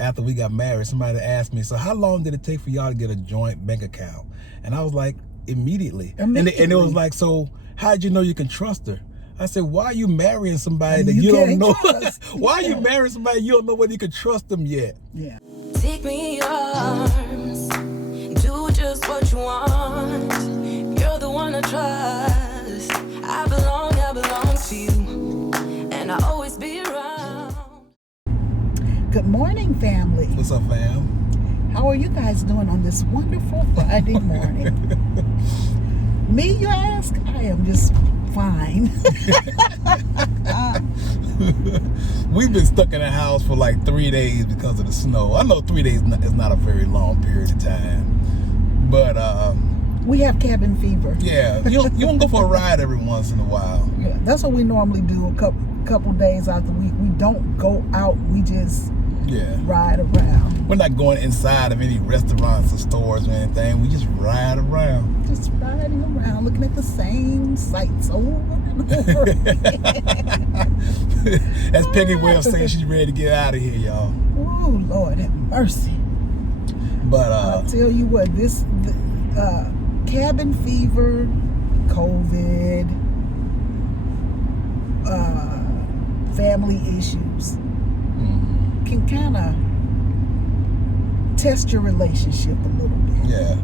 after we got married, somebody asked me, so how long did it take for y'all to get a joint bank account? And I was like, immediately. And it was like, so how did you know you can trust her? I said, why are you marrying somebody that you don't know? Why are you marrying somebody you don't know whether you can trust them yet? Yeah. Take me in your arms, do just what you want. You're the one I trust. I belong to you, and I'll always be around. Good morning, family. What's up, fam? How are you guys doing on this wonderful Friday morning? Me, you ask? I am just fine. We've been stuck in the house for like 3 days because of the snow. I know 3 days is not a very long period of time, but we have cabin fever. Yeah, you want to go for a ride every once in a while. Yeah, that's what we normally do. A couple days out the week, we don't go out. We just ride around. We're not going inside of any restaurants or stores or anything. We just ride around. Just riding around, looking at the same sights over and over again. That's Peggy way of saying she's ready to get out of here, y'all. Oh, Lord have mercy. But I'll tell you what, this cabin fever, COVID, family issues can kind of test your relationship a little bit. Yeah.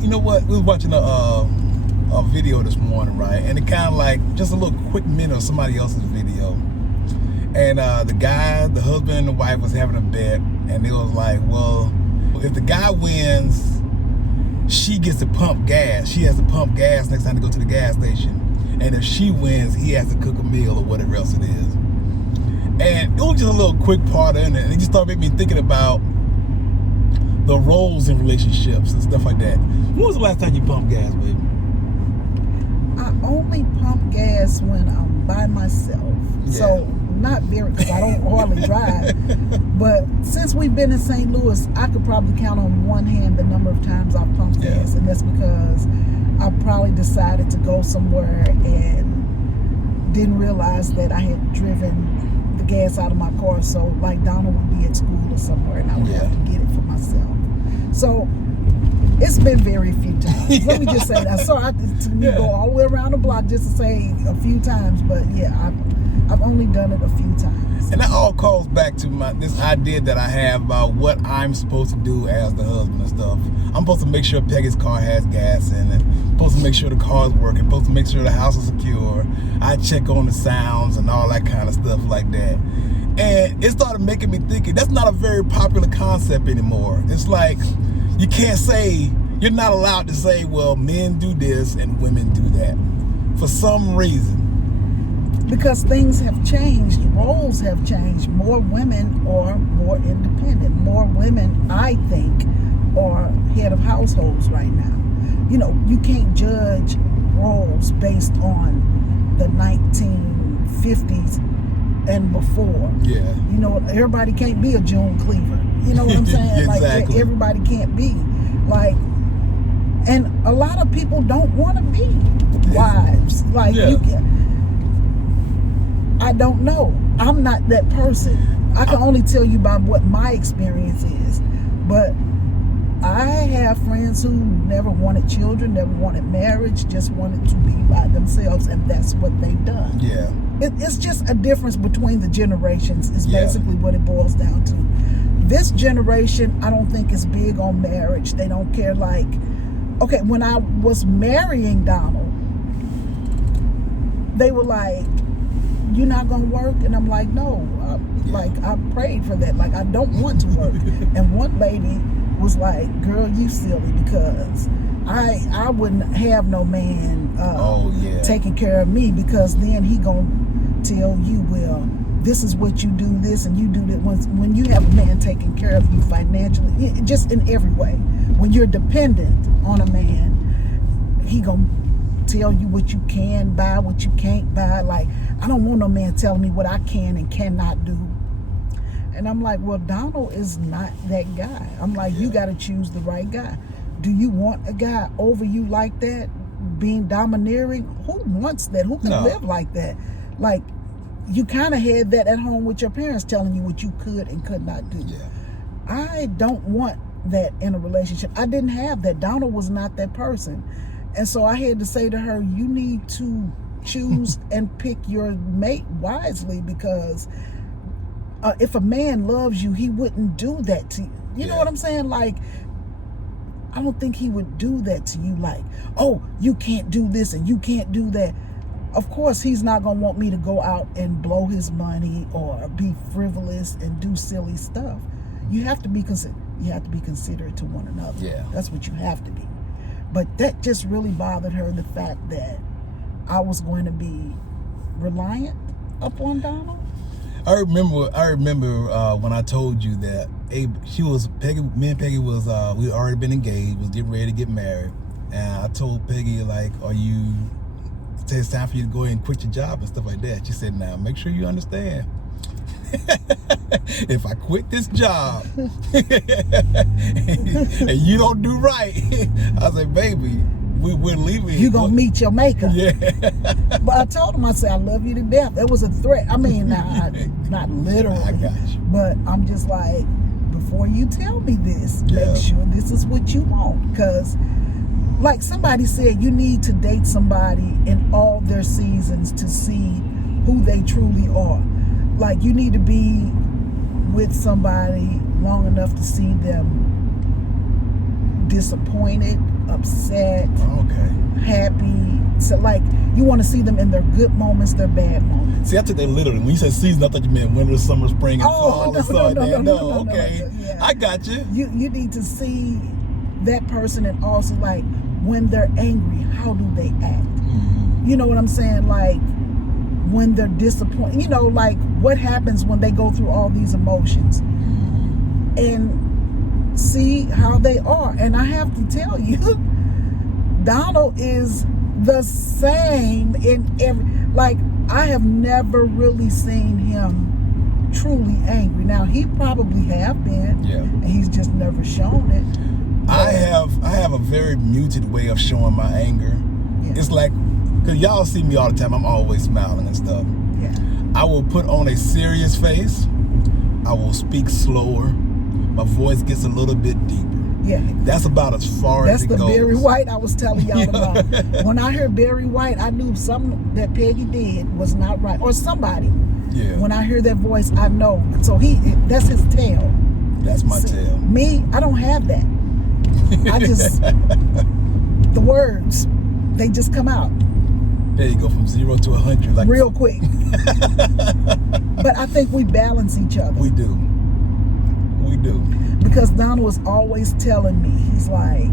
You know what? We was watching a video this morning, right? And it kind of like just a little quick minute of somebody else's video. And the husband and the wife was having a bet, and it was like, well, if the guy wins, she gets to pump gas. She has to pump gas next time to go to the gas station. And if she wins, he has to cook a meal or whatever else it is. And it was just a little quick part in it. And it just started making me thinking about the roles in relationships and stuff like that. When was the last time you pumped gas, baby? I only pump gas when I'm by myself. Yeah. So not very, because I don't hardly drive. But since we've been in St. Louis, I could probably count on one hand the number of times I've pumped gas. And that's because I probably decided to go somewhere and didn't realize that I had driven the gas out of my car. So like Donald would be at school or somewhere and I would have to get it for myself. So it's been very few times. Let me just say that. So I go all the way around the block just to say a few times, but I've only done it a few times. And that all calls back to this idea that I have about what I'm supposed to do as the husband and stuff. I'm supposed to make sure Peggy's car has gas in it. I'm supposed to make sure the car's working. I'm supposed to make sure the house is secure. I check on the sounds and all that kind of stuff like that. And it started making me thinking that's not a very popular concept anymore. It's like you can't say, you're not allowed to say, well, men do this and women do that for some reason. Because things have changed, roles have changed. More women are more independent. More women, I think, are head of households right now. You know, you can't judge roles based on the 1950s and before. Yeah. You know, everybody can't be a June Cleaver. You know what I'm saying? Exactly. Like, everybody can't be. Like, and a lot of people don't want to be wives. Like, you can. I don't know. I'm not that person. I can only tell you about what my experience is. But I have friends who never wanted children, never wanted marriage, just wanted to be by themselves, and that's what they've done. Yeah. It's just a difference between the generations is basically what it boils down to. This generation, I don't think is big on marriage. They don't care. Like, okay, when I was marrying Donald, they were like, you're not gonna work? And I'm like, no. Like, I prayed for that. Like, I don't want to work. And one lady was like, girl, you silly, because I wouldn't have no man taking care of me, because then he gonna tell you, well, this is what you do this and you do that. When you have a man taking care of you financially, just in every way, when you're dependent on a man, he gonna tell you what you can buy, what you can't buy. Like, I don't want no man telling me what I can and cannot do. And I'm like, well, Donald is not that guy. I'm like, you got to choose the right guy. Do you want a guy over you like that, being domineering? Who wants that? Who can live like that? Like, you kind of had that at home with your parents telling you what you could and could not do. Yeah. I don't want that in a relationship. I didn't have that. Donald was not that person. And so I had to say to her, you need to choose and pick your mate wisely, because if a man loves you, he wouldn't do that to you. You know what I'm saying? Like, I don't think he would do that to you. Like, oh, you can't do this and you can't do that. Of course, he's not going to want me to go out and blow his money or be frivolous and do silly stuff. You have to be considerate to one another. Yeah. That's what you have to be. But that just really bothered her, the fact that I was going to be reliant upon Donald. I remember when I told you that me and Peggy was we had already been engaged, was getting ready to get married, and I told Peggy, like, it's time for you to go ahead and quit your job and stuff like that. She said, now make sure you understand, if I quit this job and you don't do right, I said, baby, we're leaving. You're going to meet your maker. Yeah. But I told him, I said, I love you to death. It was a threat. I mean, not literally. I got you. But I'm just like, before you tell me this, make sure this is what you want. Because, like somebody said, you need to date somebody in all their seasons to see who they truly are. Like, you need to be with somebody long enough to see them disappointed, upset, happy. So, like, you want to see them in their good moments, their bad moments. See, I took that literally. When you said season, I thought you meant winter, summer, spring, and fall. No, okay. Yeah. I got you. You need to see that person, and also, like, when they're angry, how do they act? Mm-hmm. You know what I'm saying? Like, when they're disappointed, you know, like, what happens when they go through all these emotions, and see how they are. And I have to tell you, Donald is the same in every, like, I have never really seen him truly angry. Now, he probably have been, and he's just never shown it. I have a very muted way of showing my anger. It's like, because y'all see me all the time, I'm always smiling and stuff. I will put on a serious face. I will speak slower. My voice gets a little bit deeper. That's about as far as it goes. That's the Barry White I was telling y'all about. When I heard Barry White, I knew something that Peggy did was not right, or somebody. When I hear that voice, I know. So that's his tail. That's my tail. Me, I don't have that. I just, the words, they just come out. There you go, from 0 to 100, like real quick. But I think we balance each other. We do. Because Donald was always telling me, he's like,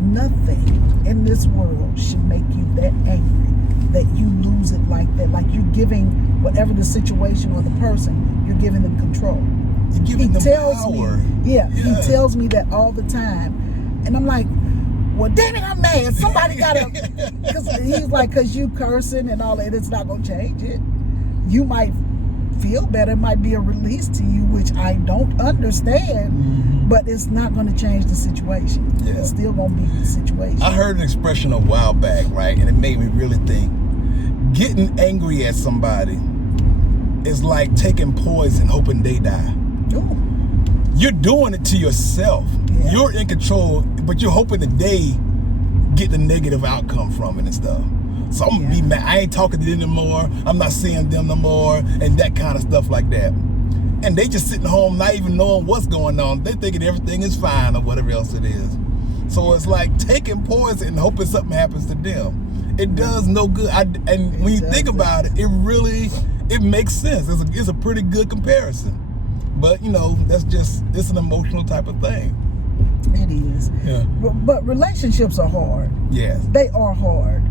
nothing in this world should make you that angry that you lose it like that. Like, you're giving whatever the situation or the person, you're giving them control. You're giving them power. He tells me that all the time. And I'm like, well, damn it, I'm mad. Somebody gotta, because he's like, because you cursing and all that, it's not gonna change it. You might feel better, it might be a release to you, which I don't understand, but it's not going to change the situation. It's still going to be the situation. I heard an expression a while back, right, and it made me really think. Getting angry at somebody is like taking poison hoping they die. You're doing it to yourself. You're in control, but you're hoping that they get the negative outcome from it and stuff. So I'm gonna be mad. I ain't talking to them anymore. I'm not seeing them no more, and that kind of stuff like that. And they just sitting home not even knowing what's going on. They thinking everything is fine or whatever else it is. So it's like taking poison and hoping something happens to them. It does no good. And when you think about it, it makes sense. It's a pretty good comparison. But, you know, it's an emotional type of thing. It is. But relationships are hard. Yes. They are hard.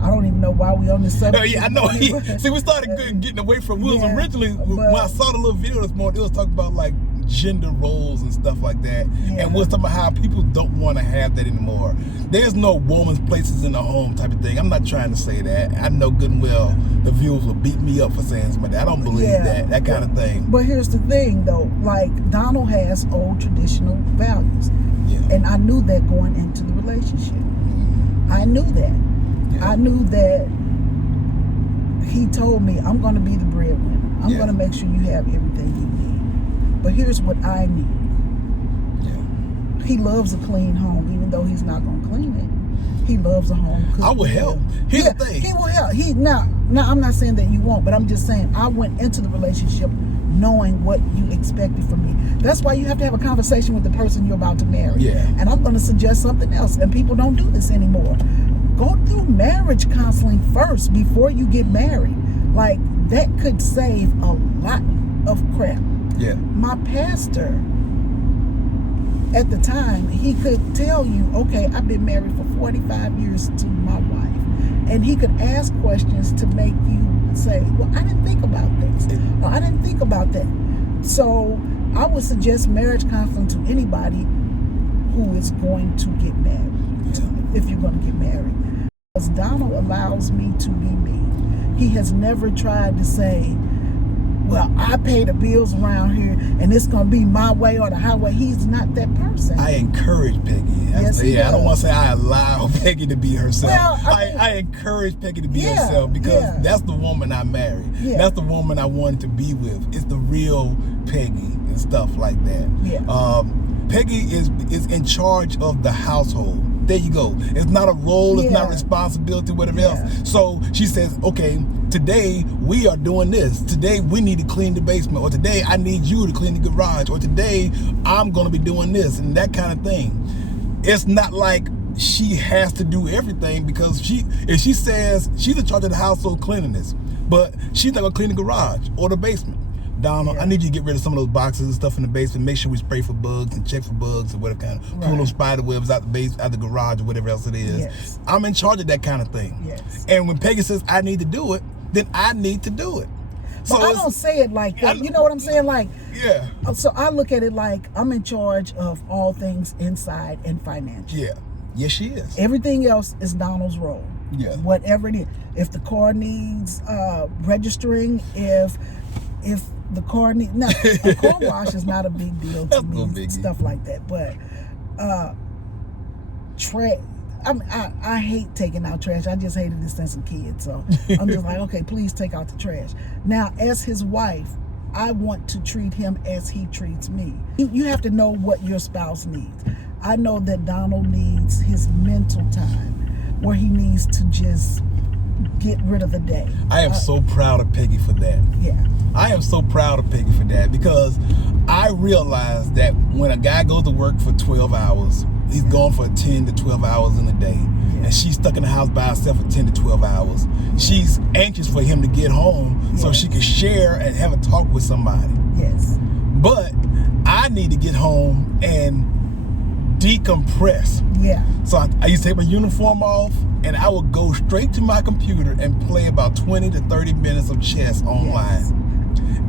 I don't even know why we on this subject. I know. See, we started getting away from wheels. Originally, when I saw the little video this morning, it was talking about, like, gender roles and stuff like that. And we're talking about how people don't want to have that anymore. There's no woman's places in the home type of thing. I'm not trying to say that. I know good and well the viewers will beat me up for saying something like that. I don't believe that kind of thing. But here's the thing, though. Like, Donald has old traditional values. And I knew that going into the relationship. I knew that. I knew that he told me, I'm going to be the breadwinner. I'm going to make sure you have everything you need. But here's what I need. Yeah. He loves a clean home, even though he's not going to clean it. He loves a home. I will help. Here's the thing. He will help. Now, I'm not saying that you won't, but I'm just saying I went into the relationship knowing what you expected from me. That's why you have to have a conversation with the person you're about to marry. Yeah. And I'm going to suggest something else. And people don't do this anymore. Go through marriage counseling first before you get married. Like, that could save a lot of crap. Yeah. My pastor, at the time, he could tell you, okay, I've been married for 45 years to my wife. And he could ask questions to make you say, well, I didn't think about this. Or I didn't think about that. So I would suggest marriage counseling to anybody who is going to get married. If you're going to get married. Because Donald allows me to be me. He has never tried to say, well, I pay the bills around here and it's going to be my way or the highway. He's not that person. I encourage Peggy. Yes, he I don't does. want to say I allow Peggy to be herself. Well, I encourage Peggy to be Yeah, herself because yeah. that's the woman I married. Yeah. That's the woman I wanted to be with. It's the real Peggy and stuff like that. Yeah. Peggy is in charge of the household. There you go. It's not a role. It's not Yeah. responsibility, whatever Yeah. else. So she says, okay, today we are doing this. Today we need to clean the basement. Or today I need you to clean the garage. Or today I'm going to be doing this and that kind of thing. It's not like she has to do everything because if she says she's in charge of the household cleanliness, but she's not going to clean the garage or the basement. Donald, Yeah. I need you to get rid of some of those boxes and stuff in the basement. Make sure we spray for bugs and check for bugs or whatever kind of pull Right. those spider webs out the garage or whatever else it is. Yes. I'm in charge of that kind of thing. Yes. And when Peggy says I need to do it, then I need to do it. So But I don't say it like that. You know what I'm saying? Like, yeah, so I look at it like I'm in charge of all things inside and financial. yeah, yes she is. Everything else is Donald's role. Yeah. Whatever it is. If the car needs registering, if the car needs, now a car wash is not a big deal to That's no me, biggie. stuff like that. But trash. I hate taking out trash. I just hated it since a kid. So I'm just like, okay, please take out the trash. Now, as his wife, I want to treat him as he treats me. You have to know what your spouse needs. I know that Donald needs his mental time where he needs to just get rid of the day. I am so proud of Peggy for that. Yeah. I am so proud of Peggy for that because I realize that when a guy goes to work for 12 hours, he's gone for 10 to 12 hours in a day. Yeah. And she's stuck in the house by herself for 10 to 12 hours. She's anxious for him to get home so Yes. she can share and have a talk with somebody. Yes. But I need to get home and decompress. Yeah. So I used to take my uniform off and I would go straight to my computer and play about 20 to 30 minutes of chess online. Yes.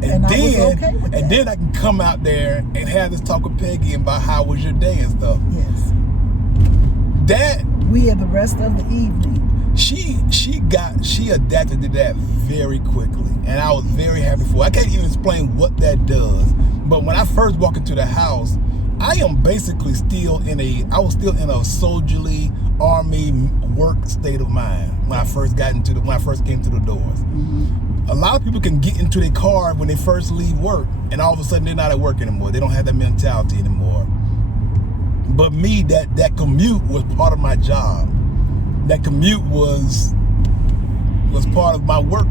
And I was okay with that. then I can come out there and have this talk with Peggy about how was your day and stuff. Yes. That We had the rest of the evening. she adapted to that very quickly, and I was very happy for her. I can't even explain what that does, but when I first walked into the house, I am basically I was still in a soldierly army work state of mind when I first came to the doors. Mm-hmm. A lot of people can get into their car when they first leave work, and all of a sudden they're not at work anymore. They don't have that mentality anymore. But me, that commute was part of my job. That commute was part of my work.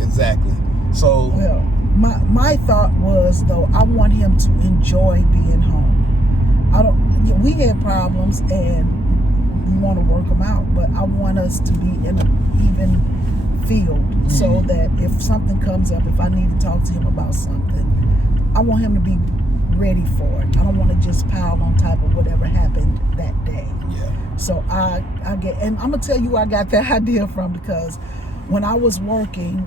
Exactly. So Well, my thought was, though, I want him to enjoy being home. We had problems and we want to work them out, but I want us to be in an even field so that if something comes up, if I need to talk to him about something, I want him to be ready for it. I don't want to just pile on top of whatever happened that day. yeah. So I get, and I'm gonna tell you where I got that idea from, because when I was working,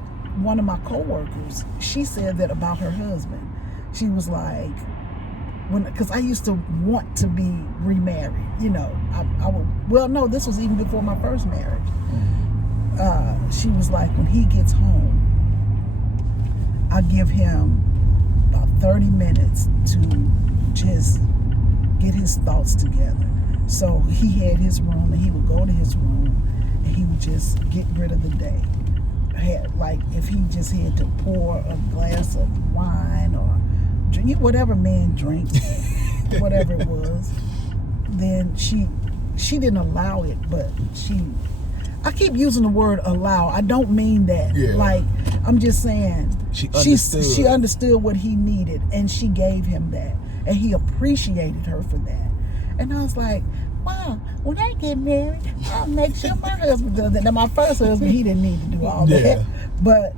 one of my coworkers, she said that about her husband. She was like, because I used to want to be remarried, you know. No, this was even before my first marriage. She was like, when he gets home, I give him about 30 minutes to just get his thoughts together. So he had his room, and he would go to his room and he would just get rid of the day. had, like, if he just had to pour a glass of wine or drink, whatever men drink, whatever it was, then she didn't allow it, but I keep using the word allow. I don't mean that. Yeah. Like, I'm just saying She understood what he needed, and she gave him that, and he appreciated her for that. And I was like, wow, when I get married, I'll make sure my husband does that. Now, my first husband, he didn't need to do all that. But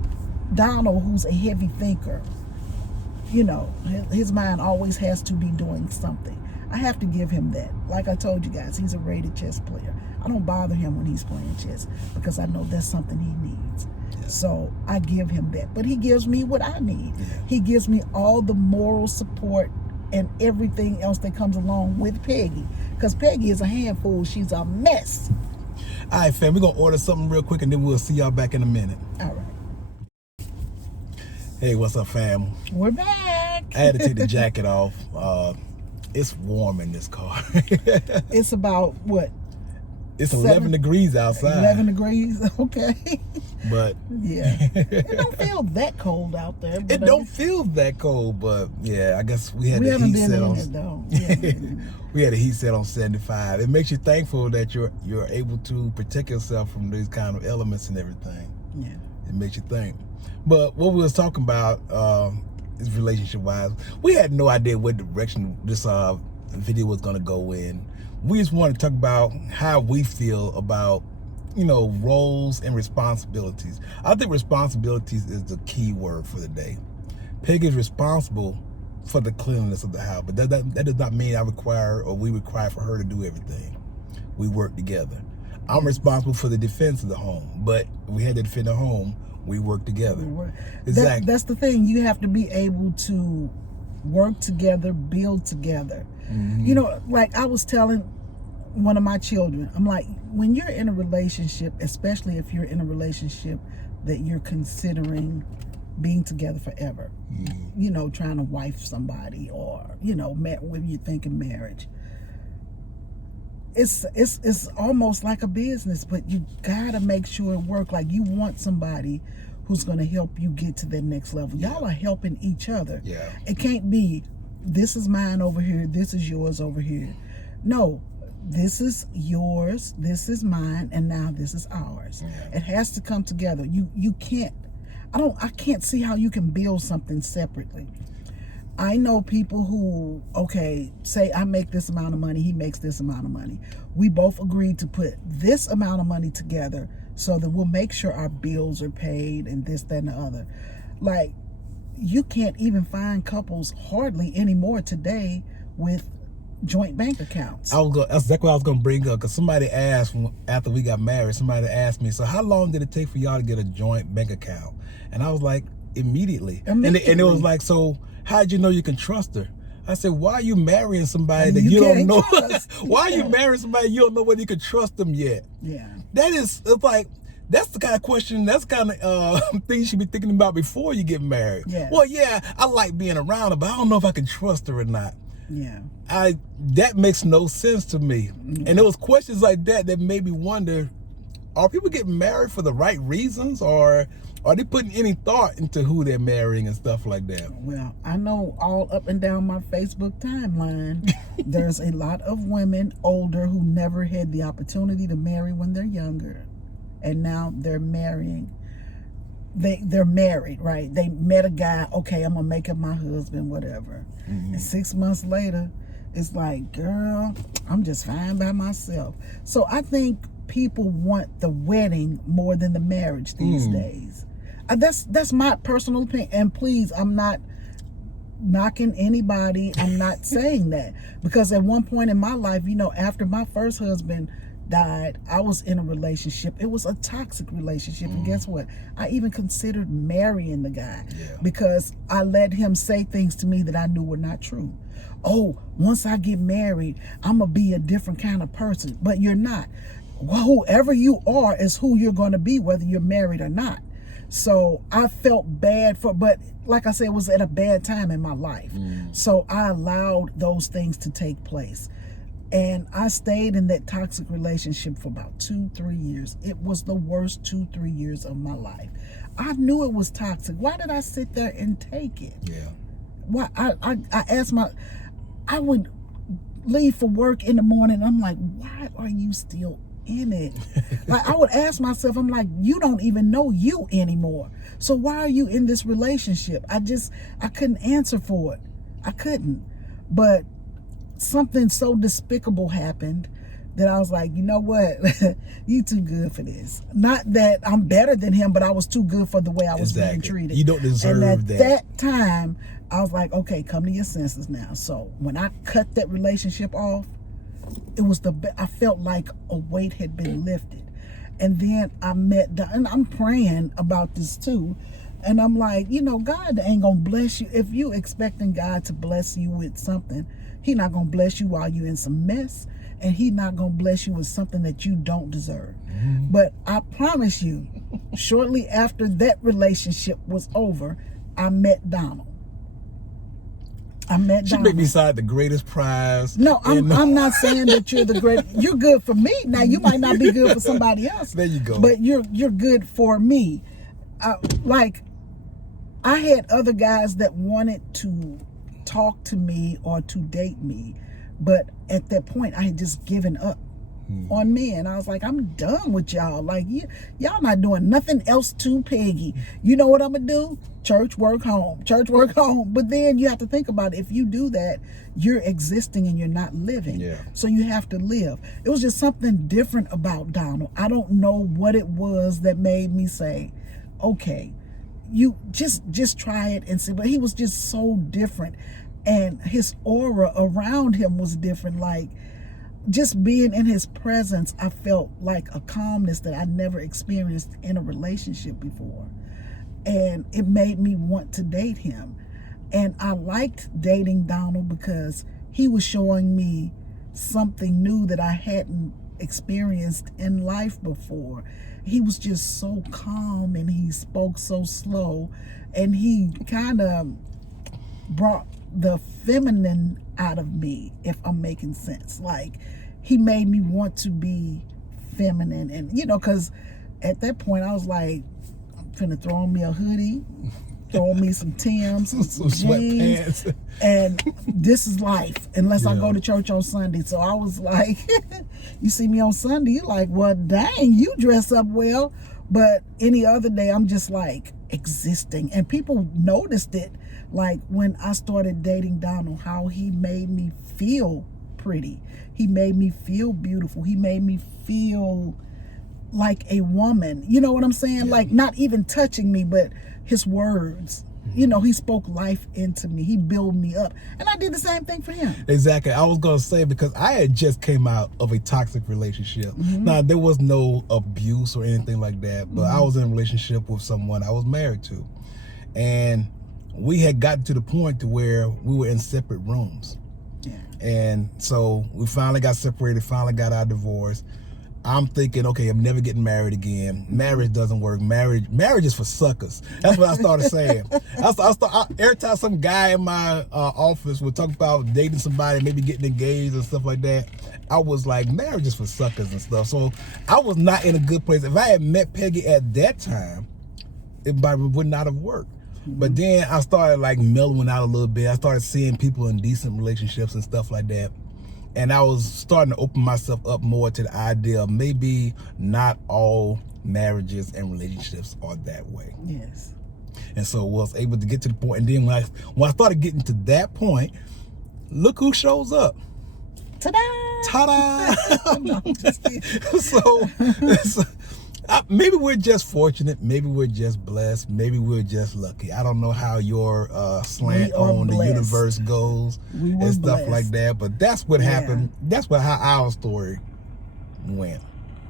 Donald, who's a heavy thinker, you know, his mind always has to be doing something. I have to give him that. Like I told you guys, he's a rated chess player. I don't bother him when he's playing chess because I know that's something he needs. Yeah. So I give him that. But he gives me what I need. Yeah. He gives me all the moral support and everything else that comes along with Peggy. Because Peggy is a handful. She's a mess. All right, fam, we're going to order something real quick and then we'll see y'all back in a minute. All right. Hey, what's up, fam? We're back. I had to take the jacket off. It's warm in this car. It's about, what? It's 11 degrees outside. 11 degrees, okay. But yeah, it don't feel that cold out there. It don't feel that cold, but yeah, I guess we had the heat set on. We had the heat set on 75. It makes you thankful that you're able to protect yourself from these kind of elements and everything. Yeah, it makes you think. But what we was talking about is relationship-wise. We had no idea what direction this video was gonna go in. We just want to talk about how we feel about, you know, roles and responsibilities. I think responsibilities is the key word for the day. Peg is responsible for the cleanliness of the house, but that does not mean we require for her to do everything. We work together. I'm responsible for the defense of the home, but if we had to defend the home, we work together. Exactly. That's the thing. You have to be able to work together, build together. Mm-hmm. You know, like I was telling one of my children, I'm like, when you're in a relationship, especially if you're in a relationship that you're considering being together forever, you know, trying to wife somebody, or, you know, when you're thinking marriage, it's almost like a business, but you gotta make sure it works. Like, you want somebody who's going to help you get to that next level. Y'all are helping each other. Yeah. It can't be, this is mine over here, this is yours over here. No, this is yours, this is mine, and now this is ours. Yeah. It has to come together. You can't, I can't see how you can build something separately. I know people who, okay, say I make this amount of money, he makes this amount of money. We both agreed to put this amount of money together so that we'll make sure our bills are paid and this, that, and the other. Like, you can't even find couples hardly anymore today with joint bank accounts. That's exactly what I was going to bring up, because somebody asked, after we got married, somebody asked me, so how long did it take for y'all to get a joint bank account? And I was like, immediately. And it was like, so how'd you know you can trust her? I said, why are you marrying somebody that you don't know? Why are you marrying somebody you don't know whether you can trust them yet? Yeah. It's like, that's the kind of question, that's the kind of thing you should be thinking about before you get married. Yeah. Well, yeah, I like being around her, but I don't know if I can trust her or not. Yeah. That makes no sense to me. Yeah. And there was questions like that made me wonder, are people getting married for the right reasons, or are they putting any thought into who they're marrying and stuff like that? Well, I know all up and down my Facebook timeline, there's a lot of women older who never had the opportunity to marry when they're younger. And now they're marrying. They're married, right? They met a guy, okay, I'm going to make him my husband, whatever. Mm-hmm. And 6 months later, it's like, girl, I'm just fine by myself. So I think people want the wedding more than the marriage these days. That's my personal opinion. And please, I'm not knocking anybody. I'm not saying that. Because at one point in my life, you know, after my first husband died, I was in a relationship. It was a toxic relationship. And guess what? I even considered marrying the guy because I let him say things to me that I knew were not true. Oh, once I get married, I'm going to be a different kind of person. But you're not. Well, whoever you are is who you're going to be, whether you're married or not. So I felt bad but like I said, it was at a bad time in my life. So I allowed those things to take place. And I stayed in that toxic relationship for about 2-3 years. It was the worst 2-3 years of my life. I knew it was toxic. Why did I sit there and take it? Yeah. Why I asked I would leave for work in the morning. I'm like, why are you still in it? Like, I would ask myself, I'm like, you don't even know you anymore. So why are you in this relationship? I couldn't answer for it. I couldn't. But something so despicable happened that I was like, you know what? You too good for this. Not that I'm better than him, but I was too good for the way I was being treated. You don't deserve and at that. that time, I was like, okay, come to your senses now. So when I cut that relationship off, it was I felt like a weight had been lifted. And then I met, and I'm praying about this too. And I'm like, you know, God ain't gonna bless you. If you expecting God to bless you with something, He not gonna bless you while you're in some mess. And He not gonna bless you with something that you don't deserve. Mm-hmm. But I promise you, shortly after that relationship was over, I met Donald. She may be beside the greatest prize. No, I'm not saying that you're the great. You're good for me. Now you might not be good for somebody else. There you go. But you're good for me. Like, I had other guys that wanted to talk to me or to date me, but at that point I had just given up on men. I was like, I'm done with y'all. Like, y'all not doing nothing else to Peggy. You know what I'm gonna do? Church, work, home. Church, work, home. But then you have to think about it. If you do that, you're existing and you're not living. Yeah. So you have to live. It was just something different about Donald. I don't know what it was that made me say, okay, you just try it and see. But he was just so different, and his aura around him was different. Like, just being in his presence, I felt like a calmness that I never experienced in a relationship before. And it made me want to date him. And I liked dating Donald because he was showing me something new that I hadn't experienced in life before. He was just so calm, and he spoke so slow, and he kind of brought the feminine out of me, if I'm making sense. Like, he made me want to be feminine. And, you know, because at that point I was like, I'm finna throw on me a hoodie, throw on me some Timbs, some jeans, sweatpants, and this is life, unless I go to church on Sunday. So I was like, you see me on Sunday, you're like, well, dang, you dress up well. But any other day, I'm just like existing. And people noticed it, like when I started dating Donald, how he made me feel pretty. He made me feel beautiful. He made me feel like a woman. You know what I'm saying? Yeah. Like, not even touching me, but his words. You know, he spoke life into me. He built me up. And I did the same thing for him. Exactly. I was going to say, because I had just came out of a toxic relationship. Mm-hmm. Now, there was no abuse or anything like that, but I was in a relationship with someone I was married to. And we had gotten to the point to where we were in separate rooms. Yeah. And so we finally got separated, finally got our divorce. I'm thinking, okay, I'm never getting again. Marriage doesn't work. Marriage is for suckers. That's what I started saying. Every time some guy in my office would talk about dating somebody, maybe getting engaged and stuff like that, I was like, marriage is for suckers and stuff. So I was not in a good place. If I had met Peggy at that time, it would not have worked. Mm-hmm. But then I started like mellowing out a little bit. I started seeing people in decent relationships and stuff like that. And I was starting to open myself up more to the idea of maybe not all marriages and relationships are that way. Yes. And so I was able to get to the point. And then when I started getting to that point, look who shows up. Ta-da! Ta-da! No, just kidding. So maybe we're just fortunate. Maybe we're just blessed. Maybe we're just lucky. I don't know how your slant on the universe goes and stuff blessed. Like that. But that's what happened. That's how our story went.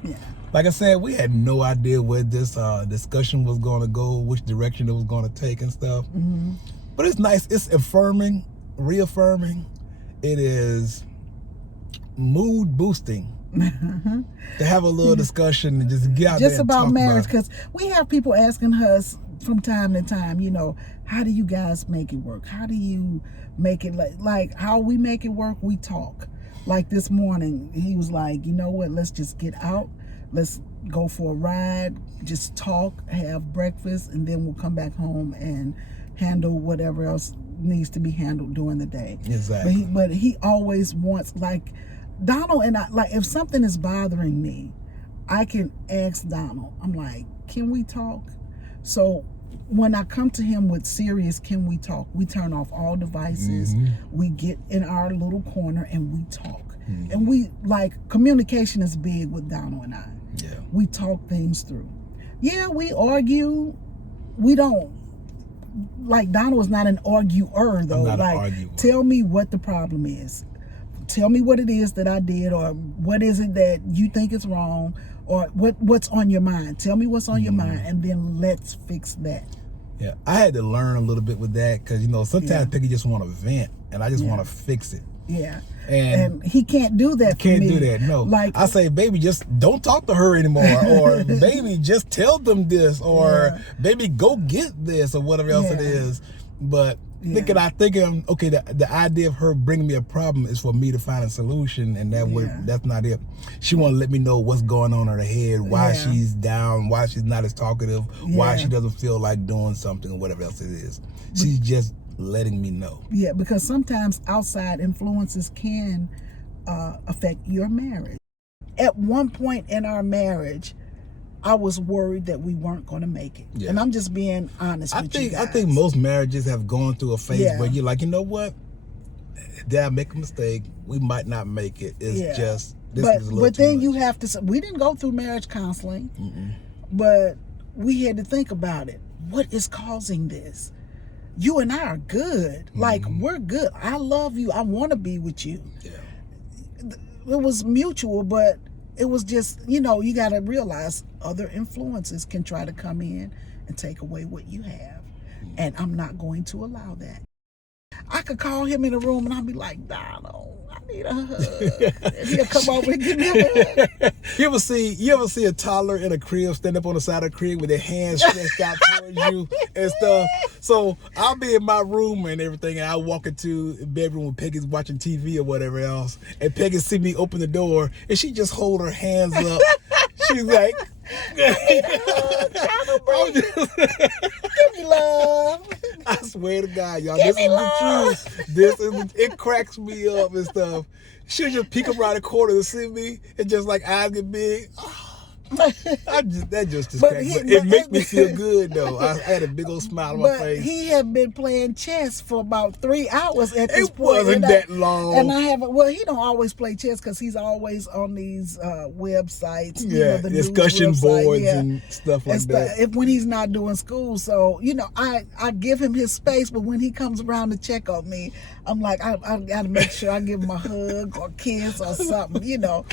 Yeah. Like I said, we had no idea where this discussion was going to go, which direction it was going to take and stuff. Mm-hmm. But it's nice. It's affirming, reaffirming. It is mood boosting. To have a little discussion and just get out there and about talk marriage, because we have people asking us from time to time, you know, how do you guys make it work? How do you make it like how we make it work? We talk. Like this morning, he was like, you know what, let's just get out. Let's go for a ride, just talk, have breakfast, and then we'll come back home and handle whatever else needs to be handled during the day. Exactly. But he always wants, like, Donald and I, like, if something is bothering me, I can ask Donald. I'm like, can we talk? So when I come to him with serious, can we talk? We turn off all devices. We get in our little corner and we talk. And we, like, communication is big with Donald and I. Yeah. We talk things through. Yeah, we argue. We don't, like, Donald is not an arguer, though. I'm not like, an arguer. Tell me what the problem is. Tell me what it is that I did, or what is it that you think is wrong, or what's on your mind. Tell me what's on your mind, and then let's fix that. Yeah, I had to learn a little bit with that because, you know, sometimes Peggy just want to vent, and I just want to fix it. Yeah. And he can't do that for me. Can't do that, no. Like, I say, baby, just don't talk to her anymore. Or, baby, just tell them this. Or, baby, go get this, or whatever else it is. But thinking, okay, the idea of her bringing me a problem is for me to find a solution, and that's not it. She want to let me know what's going on in her head, why she's down, why she's not as talkative, why she doesn't feel like doing something, or whatever else it is. She's just letting me know. Yeah, because sometimes outside influences can affect your marriage. At one point in our marriage, I was worried that we weren't going to make it. Yeah. And I'm just being honest with you guys. I think most marriages have gone through a phase where you're like, you know what? Did I make a mistake? We might not make it. It's just, this is a little But then much. you have to, we didn't go through marriage counseling, but we had to think about it. What is causing this? You and I are good. Like, we're good. I love you. I want to be with you. Yeah. It was mutual, but it was just, you know, you got to realize other influences can try to come in and take away what you have. And I'm not going to allow that. I could call him in a room and I'll be like, Donald, I need a hug. And he'll come over and give me a hug. You ever see a toddler in a crib stand up on the side of the crib with their hands stretched out towards you and stuff? So I'll be in my room and everything, and I walk into the bedroom when Peggy's watching TV or whatever else, and Peggy see me open the door, and she just hold her hands up. She's like, give me love. I swear to God, y'all, this is the truth. It cracks me up and stuff. She'll just peek around the corner to see me, and just like eyes get big. It makes me feel good though. I had a big old smile on my face. But he had been playing chess for about 3 hours at this point. It wasn't that long. And I haven't. Well, he don't always play chess because he's always on these websites. The discussion boards and stuff like that. When he's not doing school, so you know, I give him his space. But when he comes around to check on me, I'm like, I got to make sure I give him a hug or kiss or something, you know.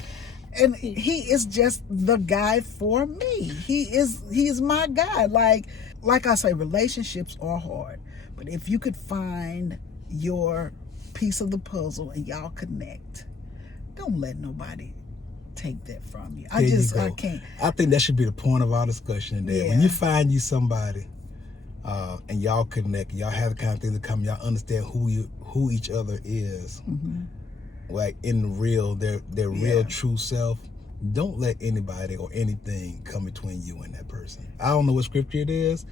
And he is just the guy for me. He is my guy. Like I say, relationships are hard. But if you could find your piece of the puzzle and y'all connect, don't let nobody take that from you. I can't. I think that should be the point of our discussion today. Yeah. When you find you somebody and y'all connect, y'all have the kind of things that come, y'all understand who each other is. Like in the real, their real true self. Don't let anybody or anything come between you and that person. I don't know what scripture it is.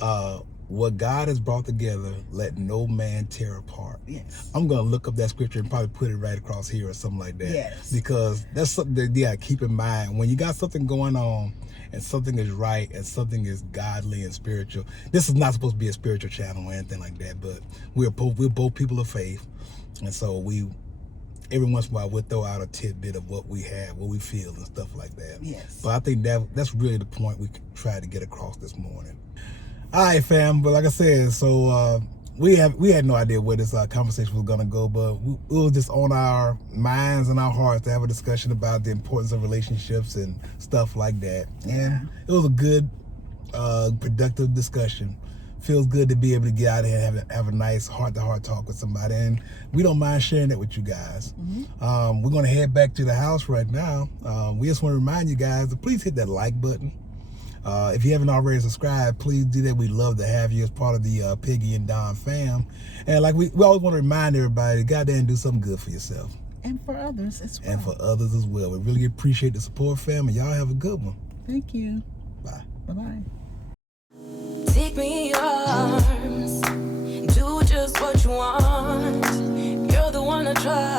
What God has brought together, let no man tear apart. Yes. I'm gonna look up that scripture and probably put it right across here or something like that. Yes. Because that's something that you gotta keep in mind when you got something going on and something is right and something is godly and spiritual. This is not supposed to be a spiritual channel or anything like that, but we're both people of faith, and so every once in a while we'll throw out a tidbit of what we have, what we feel, and stuff like that. Yes. But I think that's really the point we tried to get across this morning. All right, fam. But like I said, so we had no idea where this conversation was gonna go, but it was just on our minds and our hearts to have a discussion about the importance of relationships and stuff like that. And it was a good, productive discussion. Feels good to be able to get out here and have a nice heart-to-heart talk with somebody, and we don't mind sharing it with you guys. We're going to head back to the house right now. We just want to remind you guys to please hit that like button. If you haven't already subscribed, please do that. We'd love to have you as part of the Pegi and Don fam. And like we always want to remind everybody, goddamn, do something good for yourself. And for others as well. And for others as well. We really appreciate the support, family. Y'all have a good one. Thank you. Bye. Bye-bye. Take me in your arms, do just what you want. You're the one I trust.